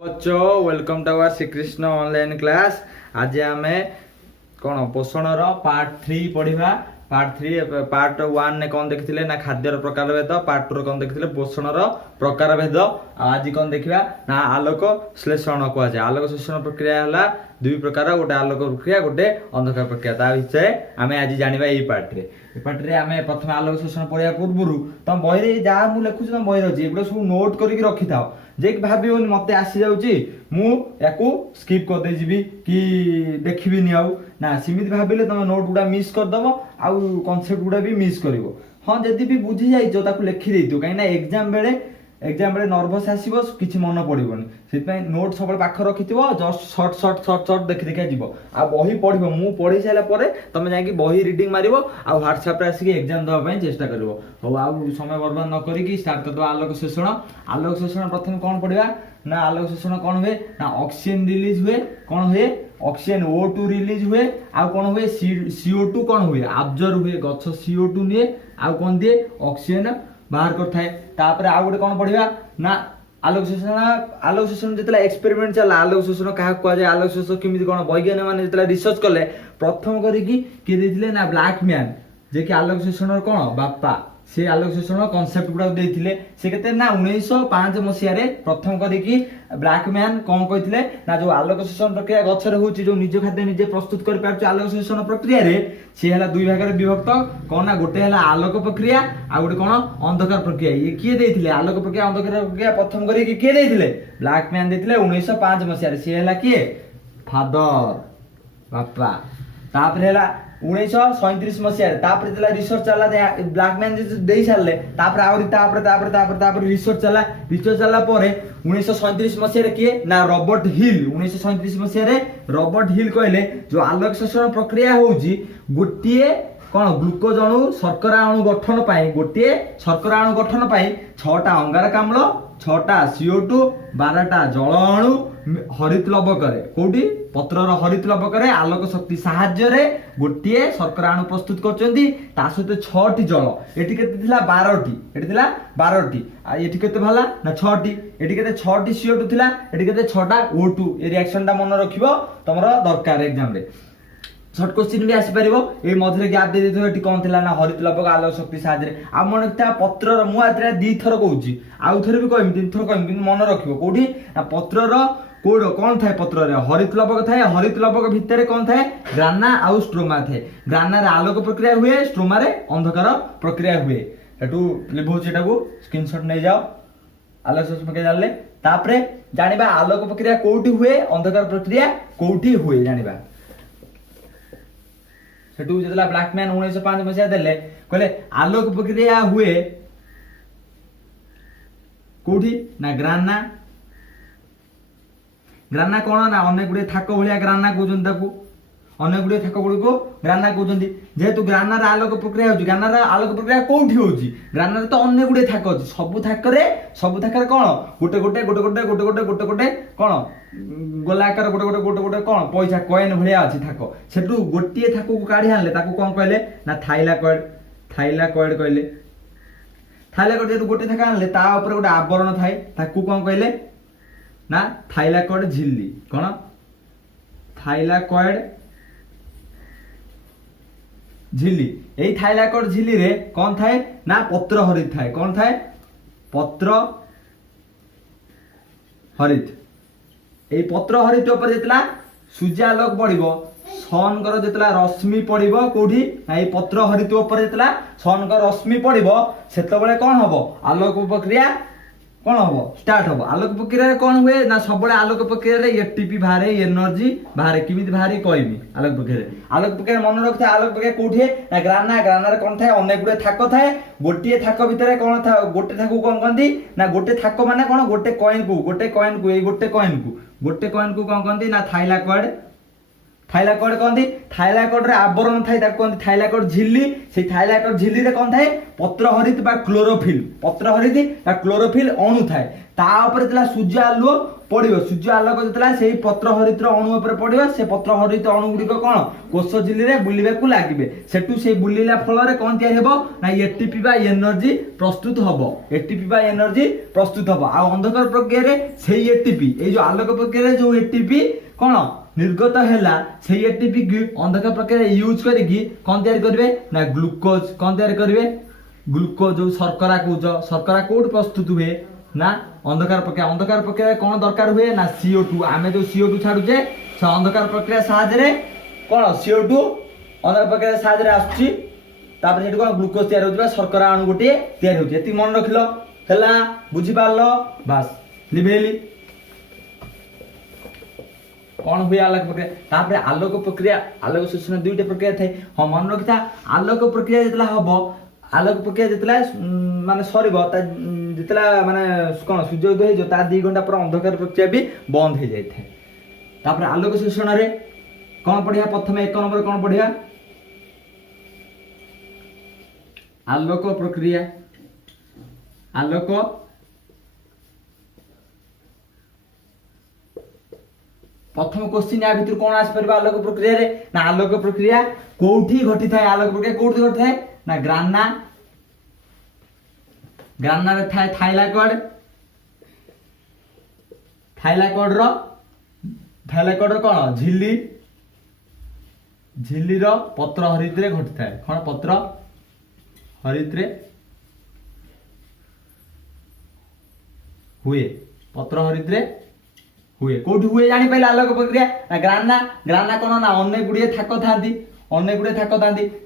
बच्चों welcome to our Shri Krishna online class. आज आम कौन पोषण पार्ट 3 पढ़ा। पार्ट 1 ने कौन देखिले ना खाद्यर प्रकार भेद। पार्ट 2 कौन देखिले पोषण प्रकार भेद। आज कौन देखा ना आलोक श्लेषण कहुए। आलोक श्लेषण प्रक्रिया है दुई प्रकार, गोटे आलोक प्रक्रिया गोटे अंधकार प्रक्रिया। ता विषय आम आज जाना यही पार्ट रे आम प्रथम आलोक श्लेषण पढ़ा पूर्व तुम बही जहाँ मुझे लिखुच तुम बही अच्छी एगुड़ा सब नोट करके रखी था जे कि भावन मत आसी जाऊँगी मुझे स्किप करदे जी कि देखी आउ ना सेमती भाविले तुम नोट गुड़ा मिस करदेव आउ कनसेप्ट गुड़ा भी मिस कर। हाँ जदि भी बुझी जाइए लिखी देती कहीं एग्जाम बेले नर्भस आसो कि मन पड़ोनी से नोट सब पाख रखि जस्ट सर्ट देखी देखा जीव आ बही पढ़ मु पढ़ी सारापर तुम जा बही रिडिंग मार आ ह्वाट्सएप आसिक एग्जाम देवाई चेष्टा कर। आउ समय बर्बाद न करी स्टार्ट करदे आलोक श्लेषण। आलोक श्लेषण प्रथम कौन पढ़ा ना आलोक श्लेषण कौन हुए ना ऑक्सीजन रिलीज हुए। कौन हुए ऑक्सीजन O2 रिलीज हुए। आ कौन हुए CO2 कौन हुए आब्जर्व हुए। गछ CO2 निए आ कौन दिए ऑक्सीजन बाहर करथाए। तापर आ गोटे कौन पढ़ा ना आलोक श्लेषण जितला एक्सपेरिमेंट चला आलोक श्लेषण क्या कहुए आलोक श्लेषण केमिति कौन वैज्ञानिक मैंने जितला रिसर्च कले प्रथम करिकी किए देथिले ना ब्लैक मैन जे कि आलोक श्लेषण कौन बापा से आलोक श्लेषण कनसेप्ट गुड़ा देथिले से केते ना 1905 मसिया रे प्रथम करिकी ब्लैक मैन कौन कहथिले ना जो आलोक श्लेषण प्रक्रिया गछर होची जो निज खाद्य निजे प्रस्तुत कर पारछ आलोक श्लेषण प्रक्रिया रे से हला दुई भाग रे विभक्त कौन ना गोटे हला आलोक प्रक्रिया आ गोटे कौन अंधकार प्रक्रिया। ये किए देथिले आलोक प्रक्रिया अंधकार प्रक्रिया प्रथम करिकी किए देथिले ब्लैक मैन देथिले 1905 मसिया रे से हला किए फादर बापा। तापर हला 1937 मसीह रिसर्च चला ब्लैक मैन दे सारे रिसर्च चला 1937 मसीह किए ना रॉबर्ट हिल 1937 मसीह रॉबर्ट हिल कहले जो आलोक श्लेषण प्रक्रिया होउची गोटे कौन ग्लुकोज अणु शर्करा अणु गठन पाई गोटे शर्करा अणु गठन पाई 6टा अंगारकाम्ल 6टा CO2 12टा जल अणु हरित लवकरे कोठी पत्रर हरित लवकरे आलोक शक्ति साहाय्य रे गोटे शर्करा अणु प्रस्तुत करचंदी ता सहित 6टी जल एठी केते थिला 12टी एठी थिला 12टी आ एठी केते भला ना 6टी एठी केते 6टी CO2 थिला एठी केते 6टा O2 ए रिएक्शन टा मन रखिबो तमरो दरकार एग्जाम रे शॉर्ट क्वेश्चन भी आसी पारिबो ए मधुरे गैप दे देथो एठी कोन थिला ना हरित लवक आलोक शक्ति साहाय्य रे आ मन ता पत्रर मु आतरा दी थर कहूची आउ थर भी कहमी तीन थर कहमी किंतु मन रखिबो कोठी ना पत्रर कोड कौन थाए पत्र रे हरित लवक थाए हरित लवक भितर कौन थाए ग्राना आउ स्ट्रोमा थाए। ग्राना रे आलोक प्रक्रिया हुए स्ट्रोमा रे अंधकार प्रक्रिया हुए। एटू लिभौची एटाको स्क्रीनशॉट नै जाओ आलोक श्लेषण प्रक्रिया जानले तापरे जानिबा आलोक प्रक्रिया कोठी हुए अंधकार प्रक्रिया कोठी हुए जानिबा। सेटू जेतला ब्लैक मैन 1905 मसिया देले कहले आलोक प्रक्रिया हुए कोठी ना ग्राना ग्राना कौन ना अनेक गुड़े थाक भाया ग्राना कहते ताकू अनेक गुड़े थाक गुड़ी को ग्राना कहते जेहेतु ग्रानार आलोक प्रक्रिया होची ग्रानार आलोक प्रक्रिया कोठी होची ग्रानार तो अनेक गुड़े थाक अछि सब थाकर कौन गोटे गोटे गोटे गोटे गोटे गोटे गोटे गोटे कौन गोलाकार गोटे गोटे गोटे गोटे कौन पैसा कॉइन भलिया अछि थाक सेटू गोटिए थाक को काढी आनले ताकू कोन कहले ना थाइलाकॉइड कहले थाइलाकॉइड जेतु गोटे थाक आनले ता ऊपर गोटे आवरण थाए ताकू कोन कहले ना थाइलाकॉइड झिल्ली कौन थाइलाकॉइड झिल्ली यही थाइलाकॉइड झिल्ली रे कौन थाए ना पत्र हरित थाए कौन थाए पत्र हरित यही पत्र हरित ऊपर जेतला सूर्यालोक पड़िबो सन कर जेतला रश्मि पड़िबो कोठी ना यही पत्र हरित ऊपर जेतला सन कर रश्मि पड़िबो सेतबेले कौन हबो आलोक प्रक्रिया कौन हम स्टार्ट हम आलोक प्रक्रिया कौन हुए ना सब आलोक प्रक्रिया एटीपी बाहर एनर्जी बाहर किमिति बाहर कहमी आलोक प्रक्रिया मन रखते आलोक प्रक्रिया कौटी है ना ग्राना कौन थाए अनेक गुड़े थाक थाए गोटे थाक भितर कौन था गोटे थाक कौन कहती ना गोटे थाक माने कौन गोटे कॉइन को गोटे कॉइन को कौन कहती ना थाइलाकॉइड कहती थाइलाकॉइड रे आवरण थाए ताको कहती थाइलाकॉइड झिल्ली से थाइलाकॉइड झिल्ली रे कौन थाए पत्र हरित बा क्लोरोफिल अणु थाए ता ऊपर तला सूर्य आलुओ पड़ो सूर्य आलोक जो से पत्र हरितर अणु उपर पड़ो से पत्र हरित अणु गुड़िक कौन कोष झिल्ली बुलवाक लगे सेठू से बुलिला फल कौन या ना एटीपी बा एनर्जी प्रस्तुत हम एटीपी बा एनर्जी प्रस्तुत हम आ अंधकार प्रक्रिया से एटीपी ये जो आलोक प्रक्रिया जो एटीपी कौन निर्गत है से एटीपी की अंधकार प्रक्रिया यूज करके कौन तैयार करेंगे ना ग्लूकोज कौन तैयार करेंगे ग्लूकोज जो शर्करा शर्करा कोड प्रस्तुत हुए ना अंधकार प्रक्रिया कौन दरकार हुए ना CO2 आमे जो CO2 छाड़ुचे से अंधकार प्रक्रिया साहाय्य कौन CO2 अंधकार प्रक्रिया साहाय्य आसुची तापर सेठी कौन ग्लूकोज तैयार होउची शर्करा अणु गोटे तैयार होउची एति मन रखिलो हैला बुझी पारलो बस लिभेली कौन हुए आलोक प्रक्रिया तापर आलोक शोषण दुईटा प्रक्रिया थाए हाँ मन रखिथा आलोक प्रक्रिया जितला हबो आलोक प्रक्रिया जितला माने सरीबो जितला माने कौन सूर्योदय हो ता 2 घंटा पर अंधकार प्रक्रिया भी बंद हो जाए तापर आलोक शोषण रे कौन पढ़िया प्रथम 1 नंबर कौन पढ़िया आलोक प्रक्रिया आलोक प्रथम क्वेश्चन या भीतर कौन आस पर आलोक प्रक्रिया रे ना आलोक प्रक्रिया कोठी घटी थाए आलोक प्रक्रिया कोठी घटी थाए ना ग्राना रे थाए थाइलाकॉइड रो कौन झिल्ली रो पत्र हरित रे घटी थाए कौन पत्र हरित रे हुए पत्र हरित रे हुए कोठी हुए जानी पाइले आलोक प्रक्रिया ना ग्राना कौन ना अनेक गुड़िए थाक थांती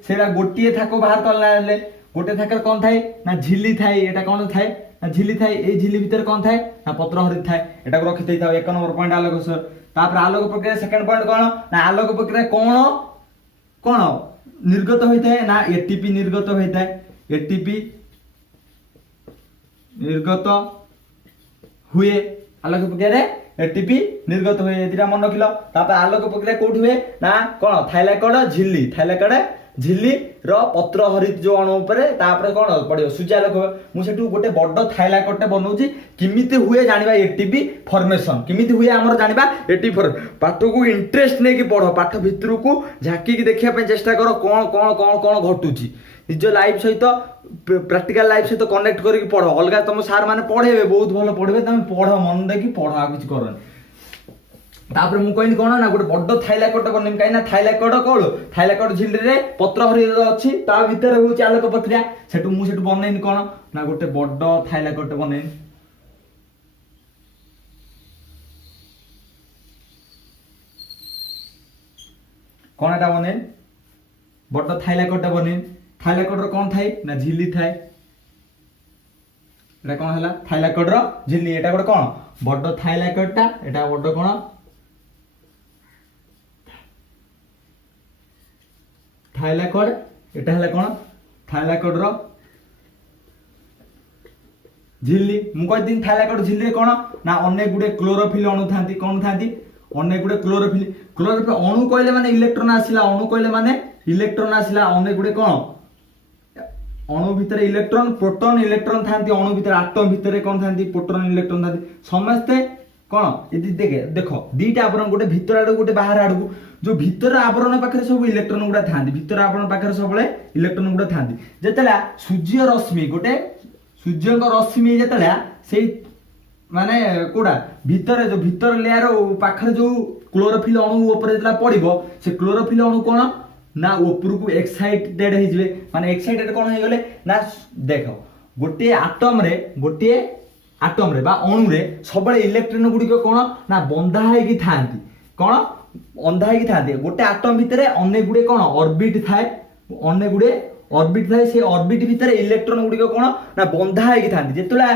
सेटा गोटे थाक बाहर करले गोटे थाकर कौन थाए ना झिल्ली थाए एटा कौन थाए ना झिल्ली थाए ए झिल्ली भीतर कौन थाए ना पत्र हरित थाए एटा को रखि देइथाओ 1 नंबर पॉइंट आलोक तापर आलोक प्रक्रिया सेकंड पॉइंट कौन ना आलोक प्रक्रिया कौन निर्गत होइथाए ना एटीपी निर्गत होइथाए एटीपी निर्गत हुए आलोक प्रक्रिया रे एटीपी निर्गत हुए एटा मन रखिलो तापर आलोक प्रक्रिया कोठी हुए ना कौन थाइलाकॉइड झिल्ली रो पत्र हरित जो अणु ऊपर तापर कौन पड़ो सूर्यालोक मु सेठू गोटे बड़ थाइलाकॉइड बनाऊची किमिति हुए जानिबा एटीपी फॉर्मेशन किमिति हुए हमर जानिबा एटीपी पाठ को इंटरेस्ट नै कि पढ़ो पाठ भितर को झाकी की देखिया पे चेष्टा करो कौन घटुची निज लाइफ सहित प्रैक्टिकल लाइफ सहित कनेक्ट करके पढ़ अलग तुम सार मैंने पढ़ेबे बहुत भल पढ़े तुम पढ़ मन देखी पढ़ आ किसी कर तापर मु कहनी कौन ना गोटे बड़ थाइलाकॉइड बनेम कहीं थाइलाकॉइड कौन थाइलाकॉइड झिल्ली रे पत्र हरित अच्छी ता भीतर होची आलोक प्रक्रिया सेठू मु सेठू बनेनी कौन ना गोटे बड़ थाइलाकॉइड बनेनी कौन एटा बनेनी बड़ थाइलाकॉइड बनेनी थाइलाकॉइड कौन थाए ना झिल्ली थाए एटा कौन हैला थाइलाकॉइड रो झिल्ली एटा गोटे कौन बड़ थाइलाकॉइड टा एटा बड़ कौन थाइलाकॉइड एटा हैला कौन थाइलाकॉइड रो झिल्ली मु कह दिन थाइलाकॉइड झिल्ली रे कौन ना अनेक गुडे क्लोरोफिल अणु थांती कौन थांती अनेक गुडे क्लोरोफिल अणु कहले माने इलेक्ट्रॉन आसिला अणु कहले माने इलेक्ट्रॉन आसिला अनेक गुडे कौन अणु भितर इलेक्ट्रॉन प्रोटॉन इलेक्ट्रॉन थांती अणु भितर आटम भितर कौन थांती प्रोटॉन इलेक्ट्रॉन थांती समस्ते कौन यदि देखो दीटा आवरण गोटे भितर आड़ गोटे बाहर आड़ जो भितर आवरण पाखे सब इलेक्ट्रॉन गुड़ा थांती भितर आवरण पाखे सब इलेक्ट्रॉन गुड़ा थांती जेतला सूर्य रश्मि गोटे सूर्य रश्मि जेतला से माने कोडा भितर जो भितर लेयर पाखे जो क्लोरोफिल अणु ऊपर जेतला पड़िबो से क्लोरोफिल अणु कोन ना ऊपर को एक्साइटेड हे जिवे माने एक्साइटेड कोन हे गले ना देखो गोटे आटम रे बा अणु रे सब इलेक्ट्रॉन गुडी कोन ना बंधा हे कि थांती कोन बंधा हे कि थांती गोटे आटम भितर अनेक गुडे कोन ऑर्बिट थाए अनेक गुडे ऑर्बिट थाए से ऑर्बिट भितर इलेक्ट्रॉन गुडी कोन ना बंधा हे कि थांती जेतला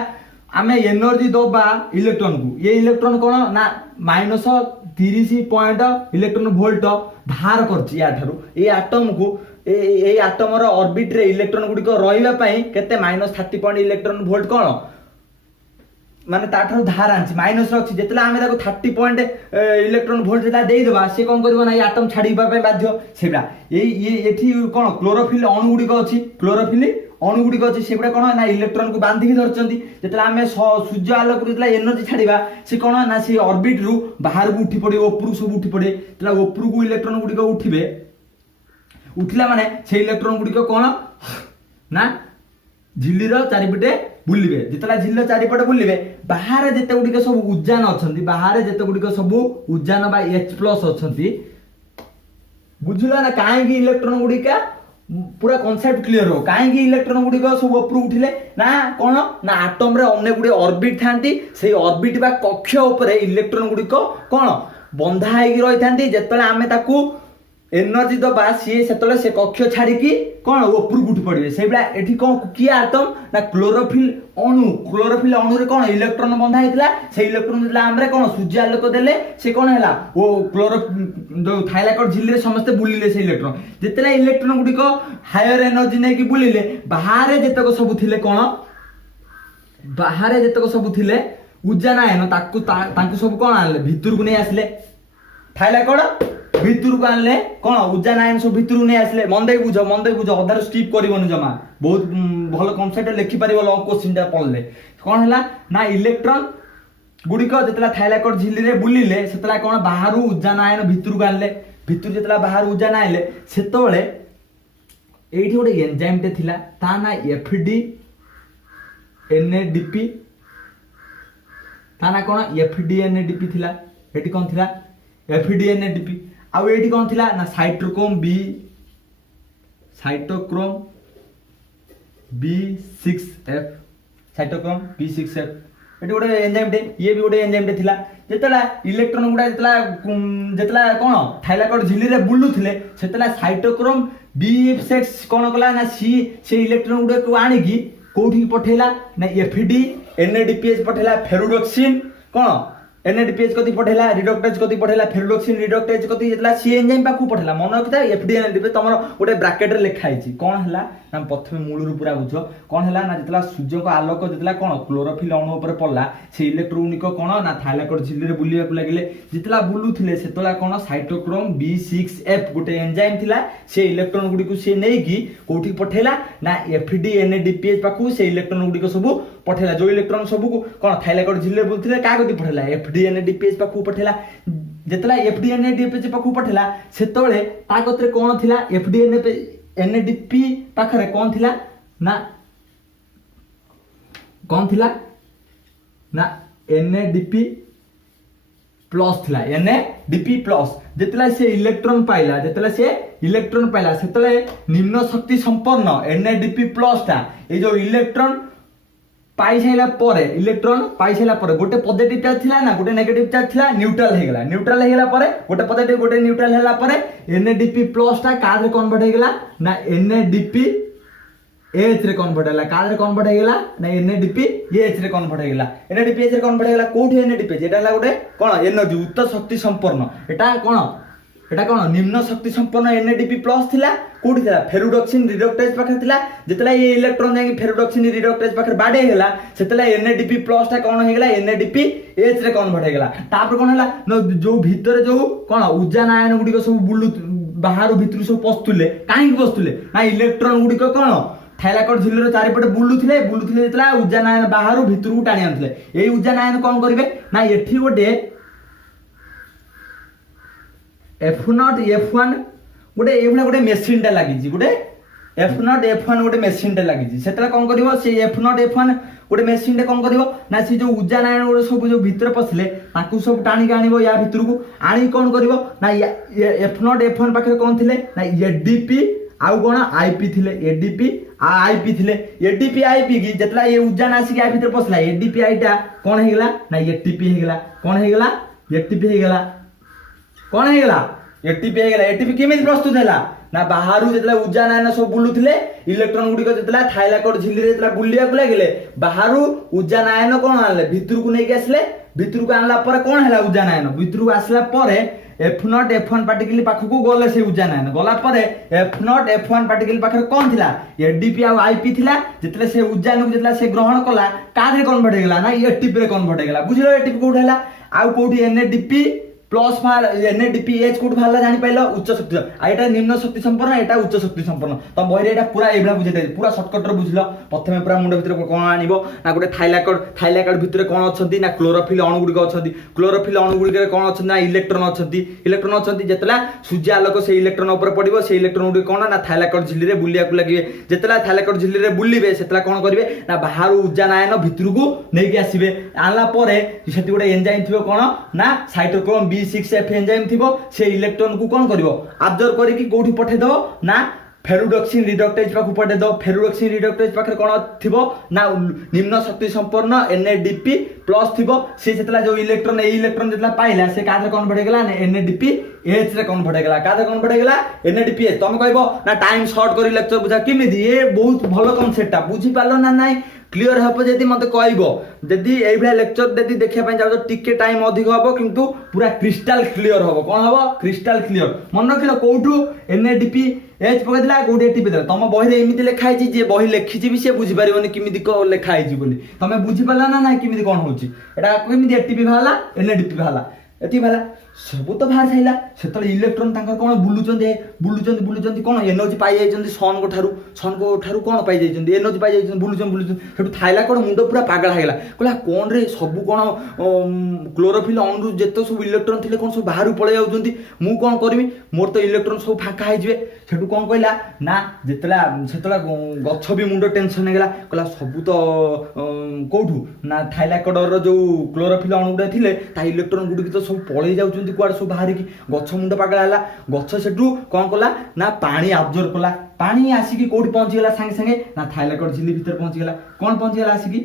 आमे एनर्जी दबा इलेक्ट्रॉन को ये इलेक्ट्रॉन कोन ना -30 पॉइंट इलेक्ट्रॉन वोल्ट धार करछि या थारु ए आटम को ए आटम रो ऑर्बिट रे इलेक्ट्रॉन गुडी को रहिबा पई केते -30 पॉइंट इलेक्ट्रॉन वोल्ट कोन माने ताठर धार आंछि माइनस रछि जेतला आमे ताको 30 पॉइंट इलेक्ट्रॉन वोल्ट जेतला देई देबा से कोन करबो ना ये आटम छाडीबा पे बाध्य सेबा ये एठी कोन क्लोरोफिल अणु गुडी को अछि क्लोरोफिल अणुगुड़िक अच्छे से कौन ना इलेक्ट्रॉन को बांधिकी धरती जो आम सूर्य आलोक जो एनर्जी छाड़ा सी कौन ना सी ऑर्बिट रु बाहर को उठी पड़े ऊपर सब उठी पड़े ऊपर को इलेक्ट्रॉन गुड़िक उठे उठिला माने से इलेक्ट्रॉन गुड़िक कौन ना झिल्लीर चारिपटे बुलिबे जितला झिल्लीर चारिपटे बुलिबे बाहर जेते गुड़िक सब उजान अच्छी बाहर जेते गुड़िक सब उजान बा H+ अच्छी बुझला ना कहीं इलेक्ट्रॉन गुड़िका पूरा कॉन्सेप्ट क्लियर हो कहीं इलेक्ट्रॉन गुड़िक सब ऊपर उठिले ना कौन ना आटम रे अनेक गुड़े ऑर्बिट थांती से ऑर्बिट बा कक्ष उपरे इलेक्ट्रॉन गुड़िक कौन बंधा होगी रही थांती जेतले आमे ताकू एनर्जी दबा सी से कक्ष छाड़ी कौन ऊपर उठी पड़े से एठी कौन किए आटम ना क्लोरोफिल अणु रे कौन इलेक्ट्रॉन बंधा होता से इलेक्ट्रॉन आम कौन सूर्य आलोक देले से कौन है वो जो थाइलाकॉइड झिल्ली समस्ते बुलिले से इलेक्ट्रॉन जितने इलेक्ट्रॉन गुड़िक हायर एनर्जी नहीं बुलिले बाहर जेतक सब थिले कौन बाहर जेतक सब थिले उजान आयन ताकू सब कौन आनले भितर को नहीं आसले थाइलाकॉइड भितर को आनले कौन उजान आयन सब भितर को नहीं आसले मन दे बुझ अधार स्किप करबनी जमा बहुत भल कॉन्सेप्ट लिखि पारिबो लॉन्ग क्वेश्चन टा पढ़ले कौन हैला ना इलेक्ट्रॉन गुड़िक जितला थाइलाकॉइड झिल्ली रे बुलिले सेतला कौन बाहर उजान आयन भितर को आनले भितर जितला बाहर उजान आइले सेतबेले एठी गोटे एंजाइम टे थिला ता ना FD NADP ता ना कौन FD NADP थिला एठी कौन थिला FD NADP आउ एठी कौन थिला ना साइटोक्रोम B6F साइटोक्रोम B6F एठी गोटे एंजाइम टे ये भी गोटे एंजाइम टे थिला जेतला इलेक्ट्रॉन गुडा जेतला कौन थाइलाकॉइड झिल्ली रे बुलुथिले सेतला साइटोक्रोम B6 कौन कला ना से इलेक्ट्रॉन गुडा को आनी की कोठी पठेला ना FD NADPH पठेला फेरुडॉक्सिन कौन NADPH कति पठेला रिडक्टेज कति पठेला फेरुडॉक्सिन रिडक्टेज कति जेतला सी एंजाइम पाखु पठेला मन रखिता FD NADPH तमरो गोटे ब्रैकेट रे लिखा हिची कोन हला ना प्रथमे मूल रू पूरा बुझो कोन हला ना जेतला सूर्य को आलोक जेतला कोन क्लोरोफिल अणु ऊपर पड़ला से इलेक्ट्रॉनिक कोन ना थाइलाकॉइड झिल्ली रे बुलिया को लागिले जेतला बुलुथिले सेतला कोन साइटोक्रोम B6F गोटे एंजाइम थिला से इलेक्ट्रॉन गुडी को से नै की कोठी पठेला ना FD NADPH पाखु से इलेक्ट्रॉन गुडी को सब पठेला जो इलेक्ट्रॉन सब को कोन थाइलाकॉइड झिल्ली रे बुलथिले का गति पठेला FD NADPH पाखु पठेला जेतला FD NADPH पाखु पठेला सेतबेले ता गतरे कोन थिला FD NADP पाखरे कौन थिला ना कौन थिला ना NADP प्लस थिला NADP+ जेतला से इलेक्ट्रॉन पाइला सेतले निम्न शक्ति संपन्न NADP+ ता ए जो इलेक्ट्रॉन पाई साइला परे गोटे पॉजिटिव चार्ज थिला ना गोटे नेगेटिव चार्ज थिला न्यूट्रल हेगला परे गोटे पॉजिटिव गोटे न्यूट्रल हेला परे NADP+ ता का रे कन्वर्ट हेगला ना NADPH रे कन्वर्ट हेला का रे कन्वर्ट हेगला ना NADPH रे कन्वर्ट हेगला NADPH रे कन्वर्ट हेगला कोठी NADPH एटा ला गोटे कोन एनर्जी उच्च शक्ति संपन्न एटा कोन निम्न शक्ति संपन्न NADP+ थिला कोठी थिला फेरुडॉक्सिन रिडक्टेज पाखे थिला जेतला ये इलेक्ट्रॉन जाई फेरुडॉक्सिन रिडक्टेज पाखे बाडे हेला सेतला NADP+ ता कोन हेगला NADPH रे कन्वर्ट हेगला तापर कोन हेला जो भीतर जो कोन उजान आयन गुडी को सब बुलु बाहर भीतर सब पस्तुले काहे पस्तुले ना इलेक्ट्रॉन गुडी को कोन थाइलाकॉइड झिल्ली रे चारिपटे बुलुथिले जेतला उजान आयन बाहर भीतर को टाणी आनथिले एई उजान आयन कोन करिवे ना एठी गोटे F0 F1 गोटे एभला गोटे मेसिन टा लागिची गोटे F0 F1 गोटे मेसिन टा लागिची सेतला कोन करिवो से F0 F1 गोटे मेसिन टा कोन करिवो ना से जो उजान आयन गोटे सब जो भीतर पसले ताकू सब टाणी आनिबो या भीतर को आनी कोन करिवो ना F0 F1 पाखे कोन थिले ना ADP आउ कोन IP थिले ADP IP थिले ADP IP की जेतला ये उजान आसी या भीतर पसला ADP I टा कोन हेगला ना ATP हेगला कोन हेगला ATP हेगला कोन हेगला ATP हेगला ATP केमिति प्रस्तुत हैला ना बाहरु जेतला उजान आयन सब बुलुथिले इलेक्ट्रॉन गुडी को जेतला थाइलाकॉइड झिल्ली रे जेतला बुलिया को लागिले बाहरु उजान आयन कोन आनले भीतर को नै के आसले भीतर को आनला पर कोन हैला उजान आयन भीतर को आसला परे F0 F1 पार्टिकल पाखु को गले से उजान आयन गला परे F0 F1 पार्टिकल पाखरे कोन थिला ADP आ IP थिला जेतले से उजान को जेतला से ग्रहण कला कादरे कन्वर्ट हेगला ना ATP रे कन्वर्ट हेगला बुझलो ATP कोठ हैला आ कोठी NADP प्लस NADPH कोड बाहर जानी पाइल उच्च शक्ति एटा निम्न शक्ति संपन्न एटा उच्च शक्ति संपन्न तो बहिरे एटा पूरा एभला बुझे दे पूरा शॉर्टकट रे बुझलो प्रथमे पूरा मुंड भितर कोन आनिबो ना गोटे थाइलाकॉइड भितर कोन अछंती ना क्लोरोफिल अणु गुडी अछंती क्लोरोफिल अणु गुडी कोन अछंती ना इलेक्ट्रॉन अछंती जेतला सूर्य आलोक से इलेक्ट्रॉन ऊपर पड़िबो से इलेक्ट्रॉन गुडी कोन ना थाइलाकॉइड झिल्ली रे बुलिया को लागिबे जेतला थाइलाकॉइड झिल्ली रे बुलिबे सेतला कोन करिवे ना बाहर ऊर्जा नायन भितर को नै के आसीबे आला परे सेति गोटे एंजाइम थिबो कोन ना साइटोक्रोम B6F एंजाइम थिबो से इलेक्ट्रॉन को कोन करिवो अब्जॉर्ब करिकि कोठी पठे दो ना फेरुडॉक्सिन रिडक्टेज पाखु पठे दो फेरुडॉक्सिन रिडक्टेज पाखरे कोन थिबो ना निम्न शक्ति संपन्न NADP प्लस थिबो से जेतला जो इलेक्ट्रॉन जेतला पाइला से कादर कोन बढ़े गेला NADPH रे कोन बढ़े गेला कादर कोन बढ़े गेला NADPH तुम कहबो ना टाइम शॉर्ट करी लेक्चर बुझा किमिदी ए बहुत भलो कांसेप्ट बुझी पालो ना नाइ क्लियर हबो जदी मते कहबो जदी एई भला लेक्चर जदी देखिया पय जाउ टिके टाइम अधिक हबो किंतु पूरा क्रिस्टल क्लियर हबो कोन हबो क्रिस्टल क्लियर मन रखिलो कोठू NADPH पकदिला कोठी टिपि दे तम बही रे एमिति लेखा छि जे बही लेखि छि भी से बुझी पारिबोनी किमिति को लेखा छि बोली तमे बुझी पाला ना ना किमिति कोन होछि एटा किमिति एटीपी भाला NADP भाला एति भाला सब तो बाहर साइला सेतले इलेक्ट्रॉन तांकर कोन बुलुचंदी कोन एनर्जी पाई जाइचंदी सन को ठारू कोन पाई जाइचंदी एनर्जी पाई जाइचंदी बुलुचंदी सेटु थाइलाकॉइड मुंडो पूरा पागल हेला कहला कोन रे सब कोन क्लोरोफिल अणु जेतो सब इलेक्ट्रॉन थिले कोन सब बाहर पळे जाउचंदी मु कोन करबी मोर तो इलेक्ट्रॉन सब फाका हो जिवे सेटु कोन कहला ना सेतला गछ भी मुंडो टेंशन हेला कहला सब तो कोठू ना थाइलाकॉइड रो जो क्लोरोफिल अणु गुडा थिले ता इलेक्ट्रॉन गुडी तो सब पळे जाउचंदी कुआड सब बाहर की गछ मुंड पागल हला गछ सेटू कोन कला ना पानी अब्जॉर्ब कला पानी आसी कोठी पहुंची गला संगे संगे ना थाइलाकॉइड झिल्ली भीतर पहुंची गला कोन पहुंची गला आसी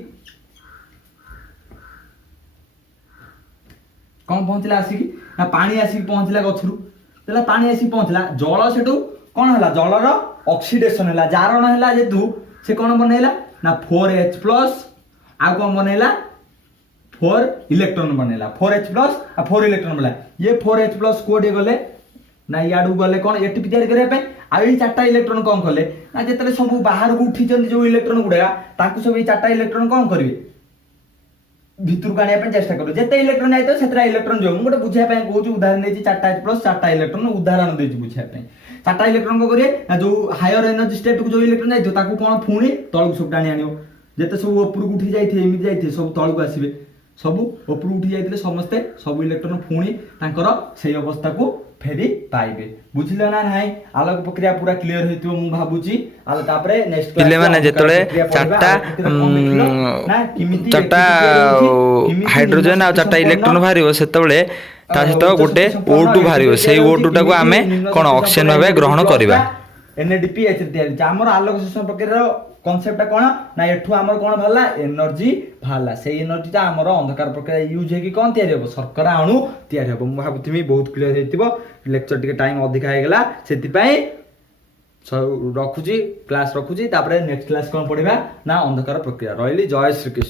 कोन पहुंचला आसी ना पानी आसी पहुंचला गछरु तेला पानी आसी पहुंचला जल सेटू कोन हला जल रो ऑक्सीडेशन हला जारण हला जेतु से कोन बनेला ना 4H+ आ कोन बनेला 4 इलेक्ट्रॉन बनेला 4H+ आ 4 इलेक्ट्रॉन बनेला ये 4H+ कोडे गले ना याडू गले कोन एटीपी तयार करे पे आ ई चारटा इलेक्ट्रॉन कोन कले ना जेतले सब बाहर को उठी जंदी जो इलेक्ट्रॉन गुडा ताकू सब ई चारटा इलेक्ट्रॉन कोन करबे भितर को आनिया पे चेष्टा करू जेते इलेक्ट्रॉन आइतो सेतरा इलेक्ट्रॉन जो मुगटे बुझिया पे कहू उदाहरण देछि 4H+ 4टा इलेक्ट्रॉन उदाहरण देछि बुझिया पे 4टा इलेक्ट्रॉन को करिए ना जो हायर एनर्जी स्टेट को जो इलेक्ट्रॉन आइतो ताकू कोन फुणी तळु सब डाणी आनियो जेते सब ऊपर को उठी जाइथे एमि जाइथे सब तळु को आसीबे सब ऊपर उठी जाइथिले समस्त सब इलेक्ट्रॉन फुणी तांकर सेही अवस्था को फेरी पाइबे बुझिले ना नाही आलोक प्रक्रिया पूरा क्लियर हेतिबो मु भाबुची आलो तापरे नेक्स्ट क्लास पिले माने जेतले चारटा चारटा हाइड्रोजन आ चारटा इलेक्ट्रॉन भारिबो सेतबेले ता सहित गोटे O2 भारिबो सेही O2 टाको आमे कोन ऑक्सीजन भाबे ग्रहण करिबा NADPH तयारी हमर आलोक शोषण प्रक्रिया कॉन्सेप्ट कोन ना एठु हमर कोन भाला एनर्जी भाला से एनर्जी ता हमर अंधकार प्रक्रिया यूज हे कि कोन तयारी हो शर्करा अणु तयारी हो मु भाबुतिमी बहुत क्लियर हेतिबो लेक्चर टिके टाइम अधिक हे गेला सेति पई रखुची क्लास रखुची तापरे नेक्स्ट क्लास कोन पढिबा ना अंधकार प्रक्रिया रहिली जय श्री कृष्ण।